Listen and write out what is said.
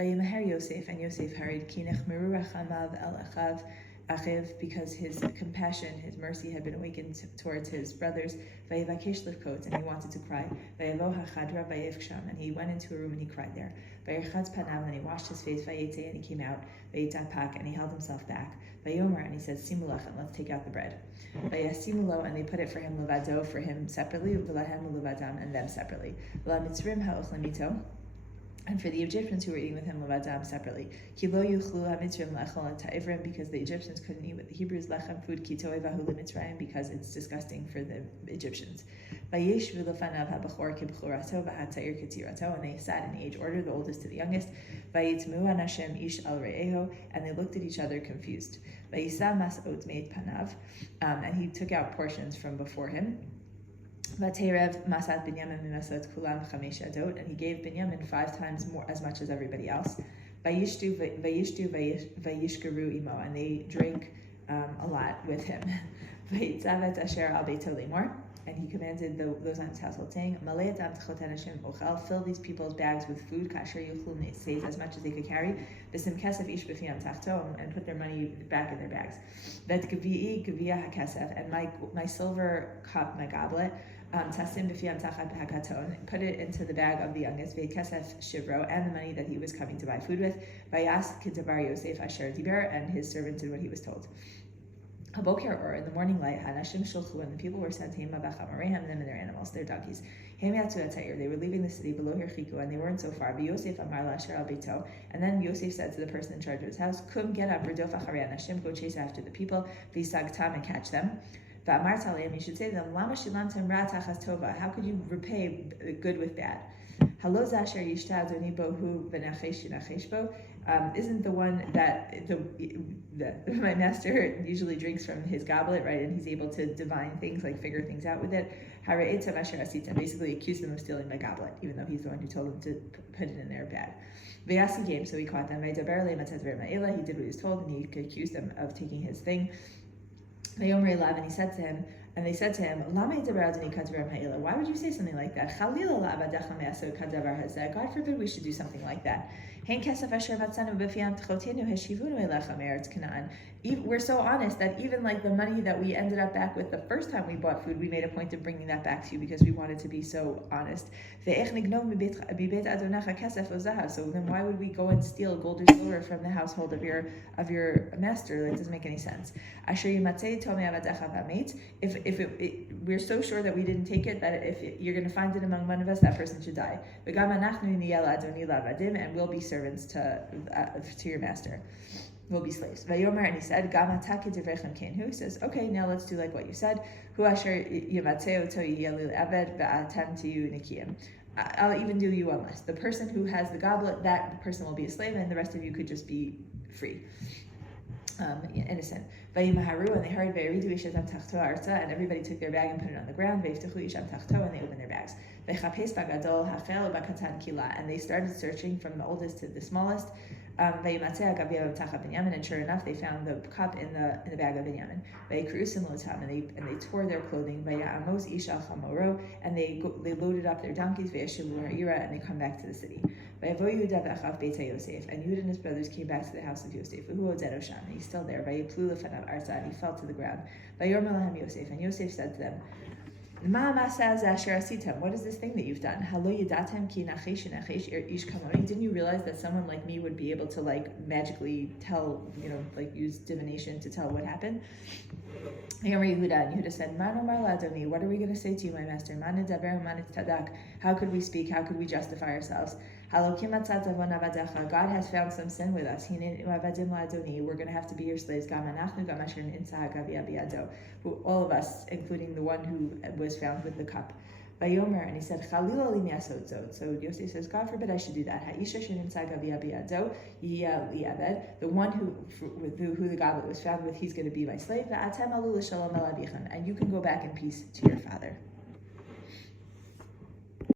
Vayimaher Yosef, and Yosef hurried, Kinech merurach amav el achav achiv, because his compassion, his mercy had been awakened towards his brothers. Vayivakesh livkot, and he wanted to cry. Vayavo hachadra vayivksham, and he went into a room and he cried there. Vayirchatz panav, and he washed his face. Vayetze, and he came out. Vayitapak, and he held himself back. Vayomer, and he said, Simulach, and let's take out the bread. Vayasimulo, and they put it for him levado, for him separately, v'lahem levadam, and them separately. V'lamitzrim ha'ochlamito, and for the Egyptians who were eating with him levadam separately. Kilo yuchlu ha'mitzrim lechol ta'ivrim, because the Egyptians couldn't eat with the Hebrews lechem food, kitoi vahu lemitzrayim, because it's disgusting for the Egyptians. Vayeshvu lefanav ha'bachor kibchurato v'hata'ir ketirato, and they sat in age order, the oldest to the youngest. Vayitmu anashem ish al re'eho, and they looked at each other confused. Vayisa mas'ot meit panav, and he took out portions from before him. Vaterev masat Binyamin masat kulam chamesh adot, and he gave Binyamin 5 times more, as much as everybody else. Vayishtu vayishkeru imo, and they drank a lot with him. Vayitzavet asher al beito lemor, and he commanded those on his household, saying, Malei adam tchotan Hashem ochel, fill these people's bags with food, kasher yuchlu says, as much as they could carry, v'sim kesef ish b'fiyam tachto, and put their money back in their bags. Vet gvi'i gvi'a hakesef, and my silver cup, my goblet, tasim b'fiyam tachat hakaton, put it into the bag of the youngest, ve'kesef shivro, and the money that he was coming to buy food with, vayas k'davar Yosef asher diber, and his servant did what he was told. Haboker, or in the morning light, Hanashim shulchu, and the people were sent to him, them and their animals, their donkeys. They were leaving the city below Hirchiku, and they weren't so far. Yosef amar la'asher al beito, and then Yosef said to the person in charge of his house, Kum, get up, r'dof acharei Hanashim, go chase after the people, v'isagtam, and catch them. V'amar taleim, you should say to them, Lama shilantem ra tachas tova, how could you repay good with bad? Halo zasher yishta adoni bohu v'nachesh yinachesh bo. Isn't the one that my master usually drinks from his goblet, right? And he's able to divine things, like figure things out with it. Basically accused them of stealing my goblet, even though he's the one who told them to put it in there bad. Vayasi came, so he caught them. He did what he was told, and he accused them of taking his thing. And he said to him, and they said to him, why would you say something like that? God forbid we should do something like that. We're so honest that even like the money that we ended up back with the first time we bought food, we made a point of bringing that back to you because we wanted to be so honest. So then why would we go and steal gold or silver from the household of your master? That doesn't make any sense. We're so sure that we didn't take it, that if you're going to find it among one of us, that person should die. And we'll be servants to your master. We'll be slaves. Vayomer, and he said, who says, okay, now let's do like what you said. I'll even do you one less. The person who has the goblet, that person will be a slave, and the rest of you could just be free. Innocent. Vayimaharu, and they hurried, and everybody took their bag and put it on the ground, and they opened their bags. And they started searching from the oldest to the smallest. And sure enough, they found the cup in the bag of Binyamin. And they tore their clothing. And they loaded up their donkeys. And they come back to the city. And Yud and his brothers came back to the house of Yosef. And he's still there. And he fell to the ground. And Yosef said to them, what is this thing that you've done? Didn't you realize that someone like me would be able to like magically tell, use divination to tell what happened? And Yehuda said, what are we going to say to you, my master? How could we speak? How could we justify ourselves? God has found some sin with us. We're going to have to be your slaves. All of us, including the one who was found with the cup. And he said, so Yosef says, God forbid I should do that. The one who the goblet was found with, he's going to be my slave. And you can go back in peace to your father.